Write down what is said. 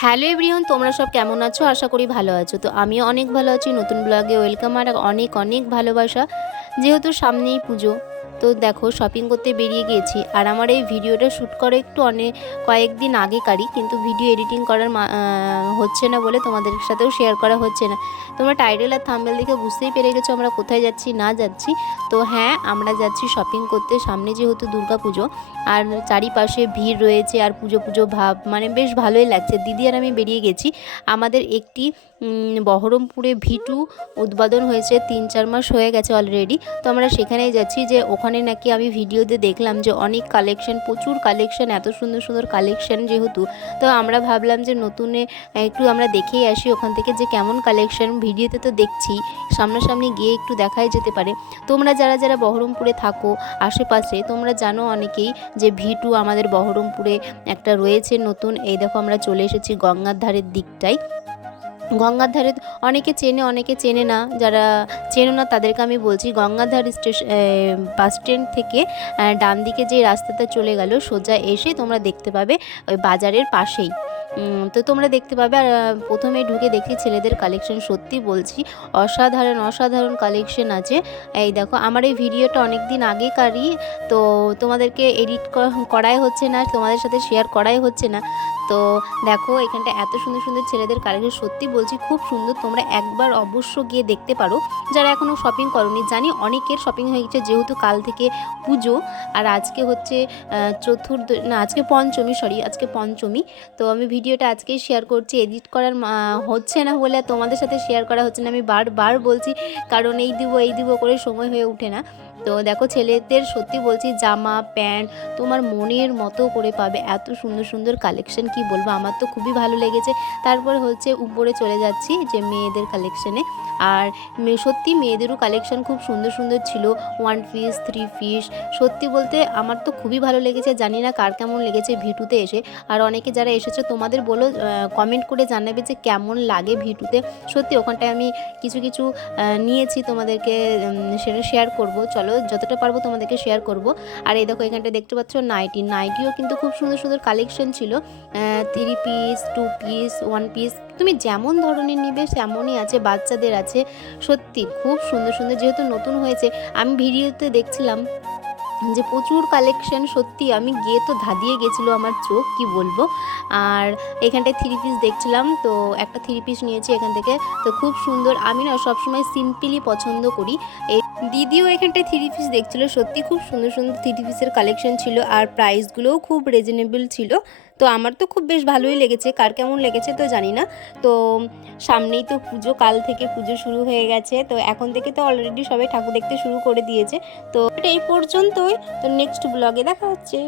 Hello everyone, তোমরা সব কেমন আছো? আশা করি ভালো আছো। তো আমিও অনেক ভালো আছি। নতুন ব্লগে ওয়েলকাম আর অনেক অনেক ভালোবাসা। যেহেতু সামনেই পুজো, তো দেখো শপিং করতে বেরিয়ে গিয়েছি। আর আমার এই ভিডিওটা শ্যুট করে একটু কয়েকদিন আগেকারই, কিন্তু ভিডিও এডিটিং করার হচ্ছে না বলে তোমাদের সাথেও শেয়ার করা হচ্ছে না। তোমরা টাইটেল আর থাম্বনেল দেখে বুঝতেই পেরে গেছো আমরা কোথায় যাচ্ছি না যাচ্ছি। তো হ্যাঁ, আমরা যাচ্ছি শপিং করতে। সামনে যেহেতু দুর্গা পুজো আর চারিপাশে ভিড় রয়েছে আর পুজো পুজো ভাব, মানে বেশ ভালোই লাগছে। দিদি আর আমি বেরিয়ে গেছি। আমাদের একটি বহরমপুরে V2 উদ্বোধন হয়েছে, 3-4 মাস হয়ে গেছে অলরেডি। তো আমরা সেখানেই যাচ্ছি, যে ওখানে নাকি আমি ভিডিওতে দেখলাম যে অনেক কালেকশন, প্রচুর কালেকশন, এত সুন্দর সুন্দর কালেকশন যেহেতু। তো আমরা ভাবলাম যে নতুনে একটু আমরা দেখেই আসি ওখান থেকে যে কেমন কালেকশন। ভিডিওতে তো দেখছি, সামনাসামনি গিয়ে একটু দেখাই যেতে পারে। তোমরা যারা যারা বহরমপুরে থাকো আশেপাশে, তোমরা জানো অনেকেই যে V2 আমাদের বহরমপুরে একটা রয়েছে নতুন। এই দেখো আমরা চলে এসেছি গঙ্গার ধারের দিকটায়। গঙ্গার ধারে অনেকে চেনে, অনেকে চেনে না। যারা চেনো না তাদেরকে আমি বলছি, গঙ্গার ধার বাস স্ট্যান্ড থেকে ডান দিকে যে রাস্তাটা চলে গেল সোজা এসে তোমরা দেখতে পাবে ওই বাজারের পাশেই। তো তোমরা দেখতে পাবে। আর প্রথমে ঢুকে দেখি ছেলেদের কালেকশন, সত্যি বলছি অসাধারণ অসাধারণ কালেকশন আছে। এই দেখো, আমার এই ভিডিওটা অনেক দিন আগেকারই, তো তোমাদেরকে এডিট করাই হচ্ছে না, তোমাদের সাথে শেয়ার করাই হচ্ছে না। তো দেখো এখানটা এত সুন্দর সুন্দর ছেলেদের কালেকশন, সত্যি বলছি খুব সুন্দর। তোমরা একবার অবশ্য গিয়ে দেখতে পারো যারা এখনও শপিং করনি। জানি অনেকের শপিং হয়ে গেছে, যেহেতু কাল থেকে পুজো আর আজকে হচ্ছে আজকে পঞ্চমী, আজকে পঞ্চমী। তো আমি ভিডিওটা আজকেই শেয়ার করছি, এডিট করার হচ্ছে না বলে তোমাদের সাথে শেয়ার করা হচ্ছে না। আমি বারবার বলছি, কারণ এই দিব করে সময় হয়ে ওঠে না। তো দেখো ছেলেদের সত্যি বলছি জামা প্যান্ট তোমার মনের মতো করে পাবে, এত সুন্দর সুন্দর কালেকশন কি বলবো, আমার তো খুবই ভালো লেগেছে। তারপরে হচ্ছে উপরে চলে যাচ্ছি যে মেয়েদের কালেকশনে। আর সত্যি মেয়েদেরও কালেকশন খুব সুন্দর সুন্দর ছিল, 1 পিস 3 পিস। সত্যি বলতে আমার তো খুবই ভালো লেগেছে, জানি না কার কেমন লেগেছে V2তে এসে। আর অনেকে যারা এসেছো তোমাদের বলো, কমেন্ট করে জানাবে যে কেমন লাগে V2তে। সত্যি ওখানটায় আমি কিছু কিছু নিয়েছি, তোমাদেরকে সেটা শেয়ার করব। চলো যতটা পারবো তোমাদেরকে শেয়ার করব। আর এই দেখো এখানটা দেখতে পাচ্ছ নাইটিও কিন্তু খুব সুন্দর সুন্দর কালেকশন ছিল। 3 পিস 2 পিস 1 পিস, তুমি যেমন ধরনের নিবে তেমনই আছে, বাচ্চাদের আছে। সত্যি খুব সুন্দর সুন্দর, যেহেতু নতুন হয়েছে। আমি ভিডিওতে দেখছিলাম যে প্রচুর কালেকশন, সত্যি আমি গিয়ে তো ধাঁধিয়ে গেছিলো আমার চোখ, কি বলবো। আর এখানটায় 3 পিস দেখছিলাম, তো একটা 3 পিস নিয়েছি এখান থেকে। তো খুব সুন্দর, আমি না সবসময় সিম্পলি পছন্দ করি। এই দিদিও এখানটায় 3 পিস দেখছিল, সত্যি খুব সুন্দর সুন্দর 3 পিসের কালেকশন ছিল আর প্রাইসগুলোও খুব রিজনেবল ছিল। তো আমার তো খুব বেশ ভালোই লেগেছে, কার কেমন লেগেছে তো জানি না। তো সামনেই তো পুজো, কাল থেকে পুজো শুরু হয়ে গেছে। তো এখন থেকে তো অলরেডি সবাই ঠাকুর দেখতে শুরু করে দিয়েছে। তো এই পর্যন্তই। তো নেক্সট ব্লগে দেখা হচ্ছে।